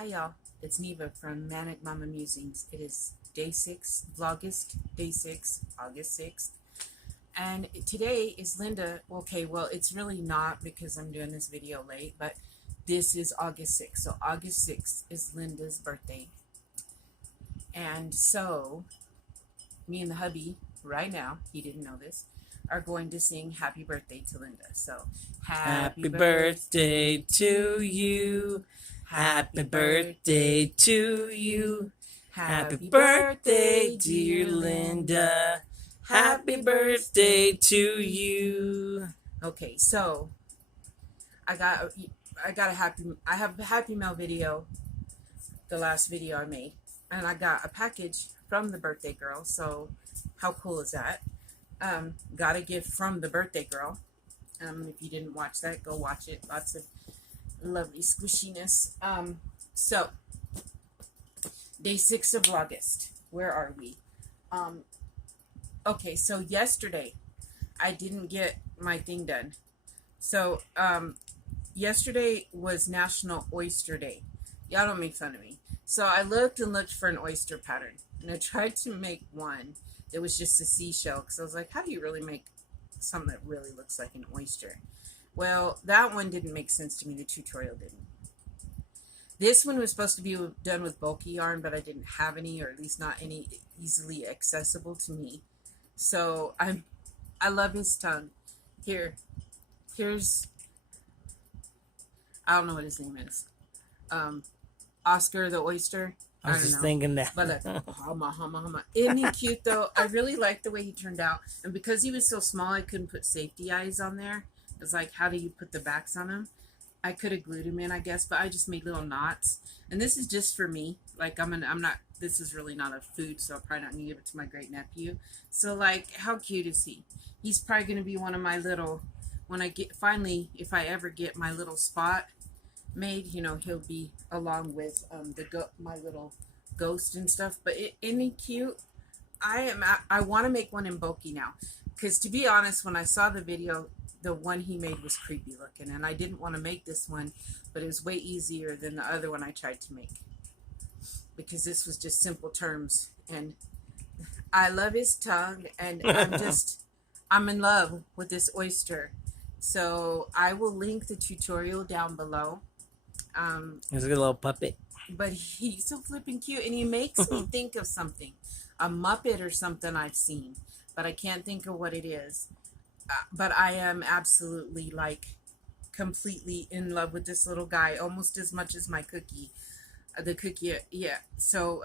Hi y'all, it's Neva from Manic Mama Musings. It is day 6, Vlogust, day 6, August 6th. And today is Linda. Okay, well, it's really not because I'm doing this video late, but this is August 6th. So August 6th is Linda's birthday. And so me and the hubby right now, he didn't know this, are going to sing happy birthday to Linda. So Happy birthday to you. Happy birthday to you. Happy birthday, dear Linda. Happy birthday to you. Okay, so I have a happy mail video, the last video I made, and I got a package from the birthday girl. So how cool is that? Got a gift from the birthday girl. If you didn't watch that, go watch it. Lots of lovely squishiness. So day 6 of August. Where are we? Okay, so yesterday I didn't get my thing done. So yesterday was National Oyster Day. Y'all don't make fun of me. So I looked and looked for an oyster pattern, and I tried to make one that was just a seashell, because I was like, how do you really make something that really looks like an oyster? Well, that one didn't make sense to me. The tutorial didn't. This one was supposed to be done with bulky yarn, but I didn't have any, or at least not any easily accessible to me. So I love his tongue. Here's I don't know what his name is. Oscar the oyster. I was just thinking that. But hama. Isn't he cute though? I really like the way he turned out. And because he was so small, I couldn't put safety eyes on there. It's like, how do you put the backs on him? I could have glued him in, I guess, but I just made little knots. And this is just for me. Like, this is really not a food, so I'm probably not going to give it to my great nephew. So, like, how cute is he? He's probably going to be one of my little, when I get, finally, if I ever get my little spot made, you know, he'll be along with my little ghost and stuff. But isn't he cute? I want to make one in bulky now, because to be honest, when I saw the video, the one he made was creepy looking, and I didn't want to make this one, but it was way easier than the other one I tried to make, because this was just simple terms. And I love his tongue, and I'm in love with this oyster. So I will link the tutorial down below. He's a good little puppet. But he's so flipping cute, and he makes me think of something, a Muppet or something I've seen, but I can't think of what it is. But I am absolutely, like, completely in love with this little guy, almost as much as my cookie. The cookie, yeah. So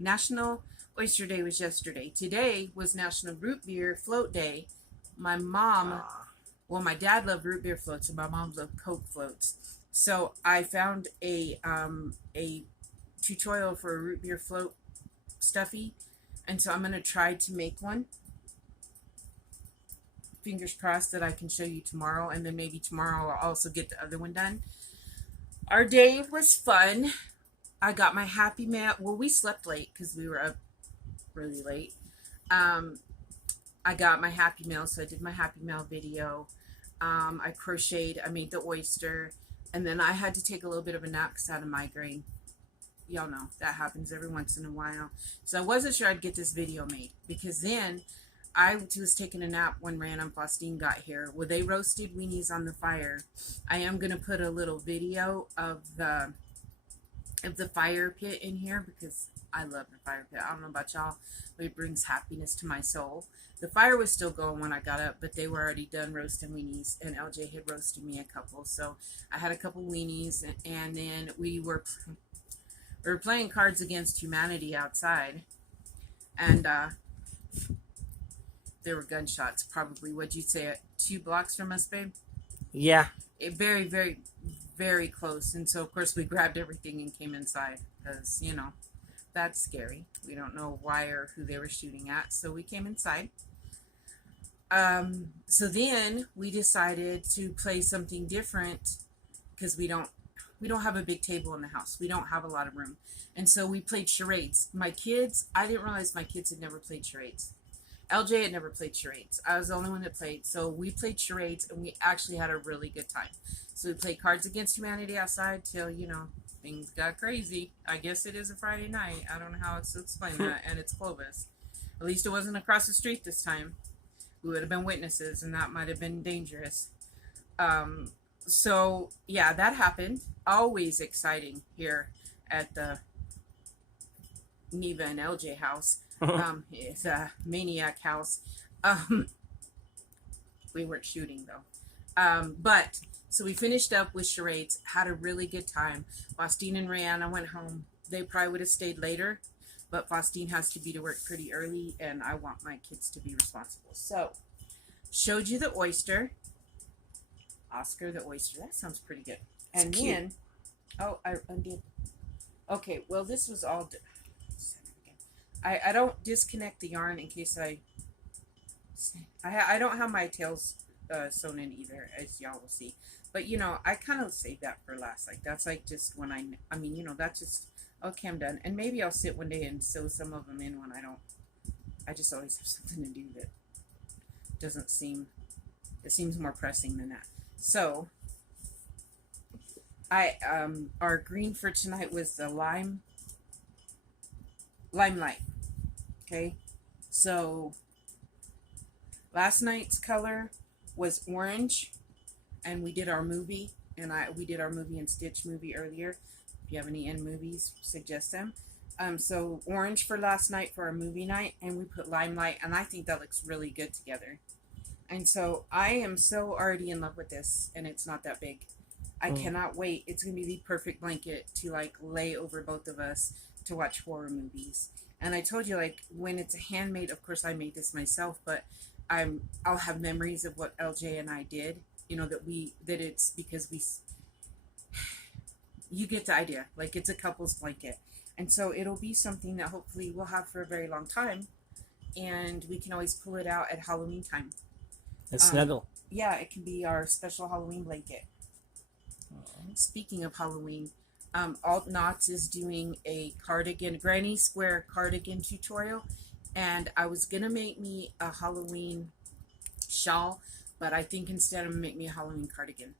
National Oyster Day was yesterday. Today was National Root Beer Float Day. My mom, well, my dad loved root beer floats, and my mom loved Coke floats. So I found a tutorial for a root beer float stuffy, and so I'm going to try to make one. Fingers crossed that I can show you tomorrow, and then maybe tomorrow I'll also get the other one done. Our day was fun. I got my happy mail. Well, we slept late because we were up really late. I got my happy mail, so I did my happy mail video. I crocheted. I made the oyster. And then I had to take a little bit of a nap because I had a migraine. Y'all know that happens every once in a while. So I wasn't sure I'd get this video made, because then I was taking a nap when Rand and Faustine got here. Well, they roasted weenies on the fire. I am going to put a little video of the fire pit in here, because I love the fire pit. I don't know about y'all, but it brings happiness to my soul. The fire was still going when I got up, but they were already done roasting weenies, and LJ had roasted me a couple. So I had a couple weenies, and then we were playing Cards Against Humanity outside, and there were gunshots, probably, what'd you say, 2 blocks from us, babe? Yeah. Very, very, very close. And so, of course, we grabbed everything and came inside, because, you know, that's scary. We don't know why or who they were shooting at, so we came inside. So then we decided to play something different, because we don't have a big table in the house. We don't have a lot of room. And so we played charades. My kids, I didn't realize my kids had never played charades. LJ had never played charades. I was the only one that played. So we played charades, and we actually had a really good time. So we played Cards Against Humanity outside till, you know, things got crazy. I guess it is a Friday night. I don't know how else to explain that. And it's Clovis. At least it wasn't across the street this time. We would have been witnesses, and that might have been dangerous. So yeah, that happened. Always exciting here at the Neva and LJ house. It's a maniac house. We weren't shooting though. But so we finished up with charades, had a really good time. Faustine and Rihanna went home. They probably would have stayed later, but Faustine has to be to work pretty early, and I want my kids to be responsible. So, showed you the oyster. Oscar the oyster. That sounds pretty good. And it's then, oh, I undid. Okay, well, this was all. I don't disconnect the yarn in case I don't have my tails sewn in either, as y'all will see. But, you know, I kind of save that for last. Like, that's like just when I mean, you know, that's just, okay, I'm done. And maybe I'll sit one day and sew some of them in when I don't. I just always have something to do that doesn't seem, it seems more pressing than that. So, our green for tonight was the limelight. Okay, so last night's color was orange, and we did our movie, and we did our movie and Stitch movie earlier. If you have any end movies, suggest them. So orange for last night for our movie night, and we put limelight, and I think that looks really good together. And so I am so already in love with this, and it's not that big. I cannot wait. It's gonna be the perfect blanket to like lay over both of us to watch horror movies. And I told you, like, when it's a handmade, of course I made this myself, but I'll have memories of what LJ and I did. You know, that it's because you get the idea. Like, it's a couple's blanket. And so it'll be something that hopefully we'll have for a very long time. And we can always pull it out at Halloween time. A snuggle. Yeah, it can be our special Halloween blanket. Speaking of Halloween, Alt Knots is doing a cardigan, granny square cardigan tutorial, and I was gonna make me a Halloween shawl, but I think instead I'm gonna make me a Halloween cardigan.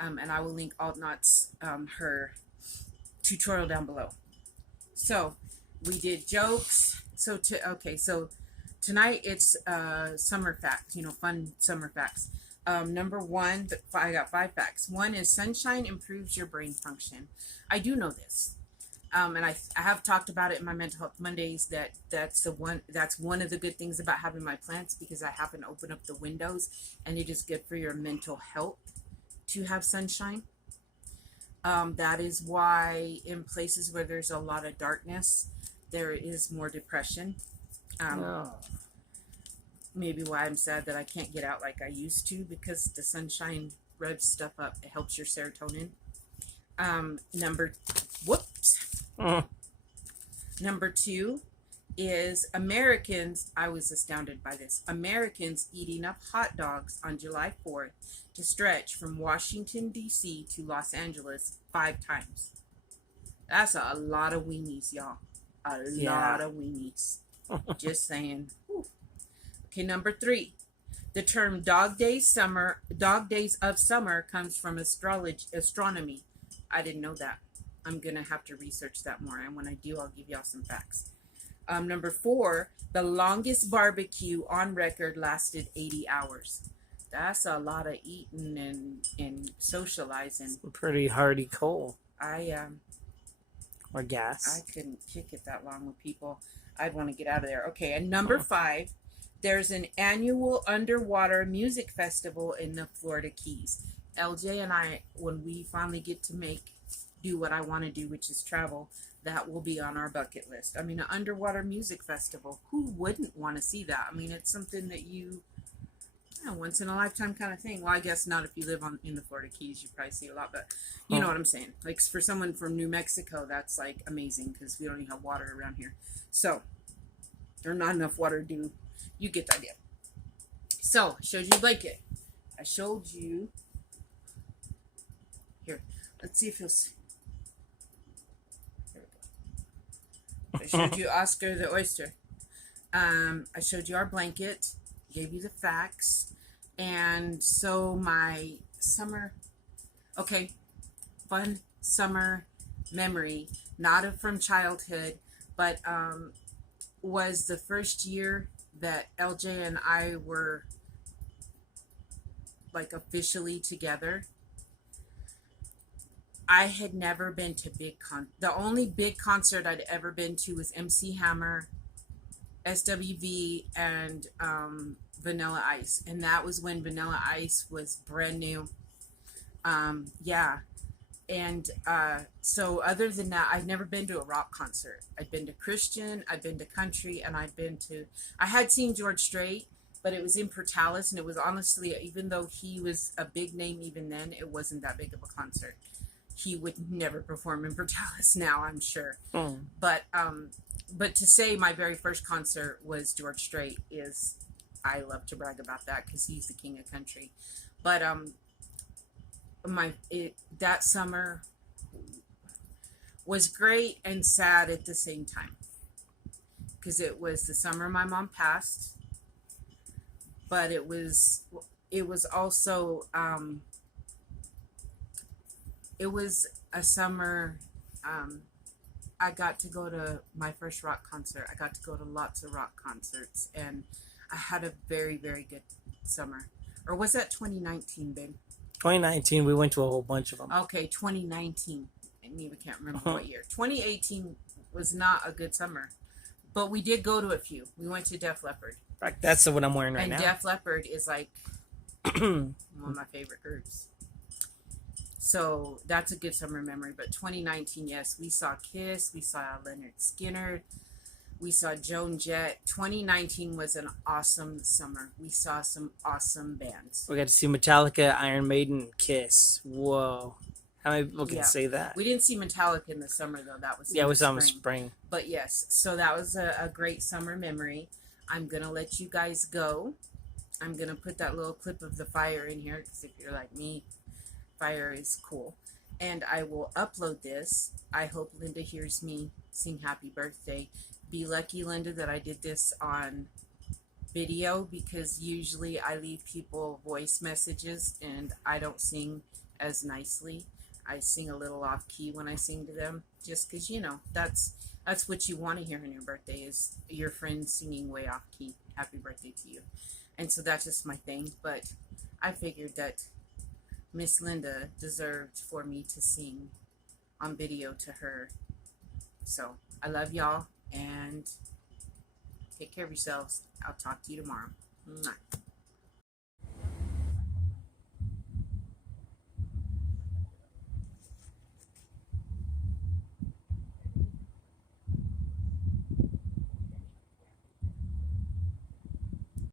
And I will link Alt Knots her tutorial down below. So we did jokes. So tonight it's summer facts, you know, fun summer facts. Number one, I got 5 facts. One is sunshine improves your brain function. I do know this. And I have talked about it in my Mental Health Mondays that's one of the good things about having my plants, because I happen to open up the windows, and it is good for your mental health to have sunshine. That is why in places where there's a lot of darkness, there is more depression. Maybe why I'm sad that I can't get out like I used to, because the sunshine revs stuff up. It helps your serotonin. Number 2 is Americans. I was astounded by this. Americans eat enough hot dogs on July 4th to stretch from Washington, D.C. to Los Angeles 5 times. That's a lot of weenies, y'all. A lot of weenies. Just saying. Whew. Okay, number 3. The term dog days of summer comes from astronomy. I didn't know that. I'm going to have to research that more. And when I do, I'll give y'all some facts. Number 4, the longest barbecue on record lasted 80 hours. That's a lot of eating and socializing. Some pretty hardy coal. Or gas. I couldn't kick it that long with people. I'd want to get out of there. Okay, and number 5, there's an annual underwater music festival in the Florida Keys. LJ and I, when we finally get to do what I want to do, which is travel, that will be on our bucket list. I mean, an underwater music festival. Who wouldn't want to see that? I mean, it's something that once in a lifetime kind of thing. Well, I guess not if you live in the Florida Keys, you probably see a lot, but you know what I'm saying. Like, for someone from New Mexico, that's like amazing, because we don't even have water around here. So, there's not enough water to you get the idea. So, I showed you a blanket. I showed you, here, let's see if you'll see. Here we go. I showed you Oscar the oyster. I showed you our blanket, gave you the facts, and so my summer, fun summer memory, not from childhood, but was the first year that LJ and I were like officially together. I had never been to the only big concert I'd ever been to was MC Hammer, SWV, and Vanilla Ice, and that was when Vanilla Ice was brand new. Yeah, and so other than that, I'd never been to a rock concert. I'd been to Christian, I'd been to country, and I had seen George Strait, but it was in Portales, and it was honestly, even though he was a big name even then, it wasn't that big of a concert. He would never perform in Portales now, I'm sure. But to say my very first concert was George Strait is, I love to brag about that because he's the king of country. But that summer was great and sad at the same time because it was the summer my mom passed, but it was also it was a summer I got to go to my first rock concert. I got to go to lots of rock concerts, and I had a very, very good summer. Or was that 2019, babe? 2019, we went to a whole bunch of them. Okay, 2019. I even can't remember what year. 2018 was not a good summer, but we did go to a few. We went to Def Leppard. Right, that's what I'm wearing right now. And Def Leppard is like one of my favorite groups. So that's a good summer memory. But 2019, yes, we saw Kiss, we saw Leonard Skinner, we saw Joan Jett. 2019 was an awesome summer. We saw some awesome bands. We got to see Metallica, Iron Maiden, Kiss. Whoa. How many people can say that? We didn't see Metallica in the summer, though. That was it was on spring. But yes, so that was a great summer memory. I'm going to let you guys go. I'm going to put that little clip of the fire in here because if you're like me, fire is cool. And I will upload this. I hope Linda hears me sing happy birthday. Be lucky, Linda, that I did this on video because usually I leave people voice messages and I don't sing as nicely. I sing a little off key when I sing to them just because, you know, that's what you want to hear on your birthday is your friend singing way off key. Happy birthday to you. And so that's just my thing. But I figured that Miss Linda deserved for me to sing on video to her. So I love y'all and take care of yourselves. I'll talk to you tomorrow. Mwah.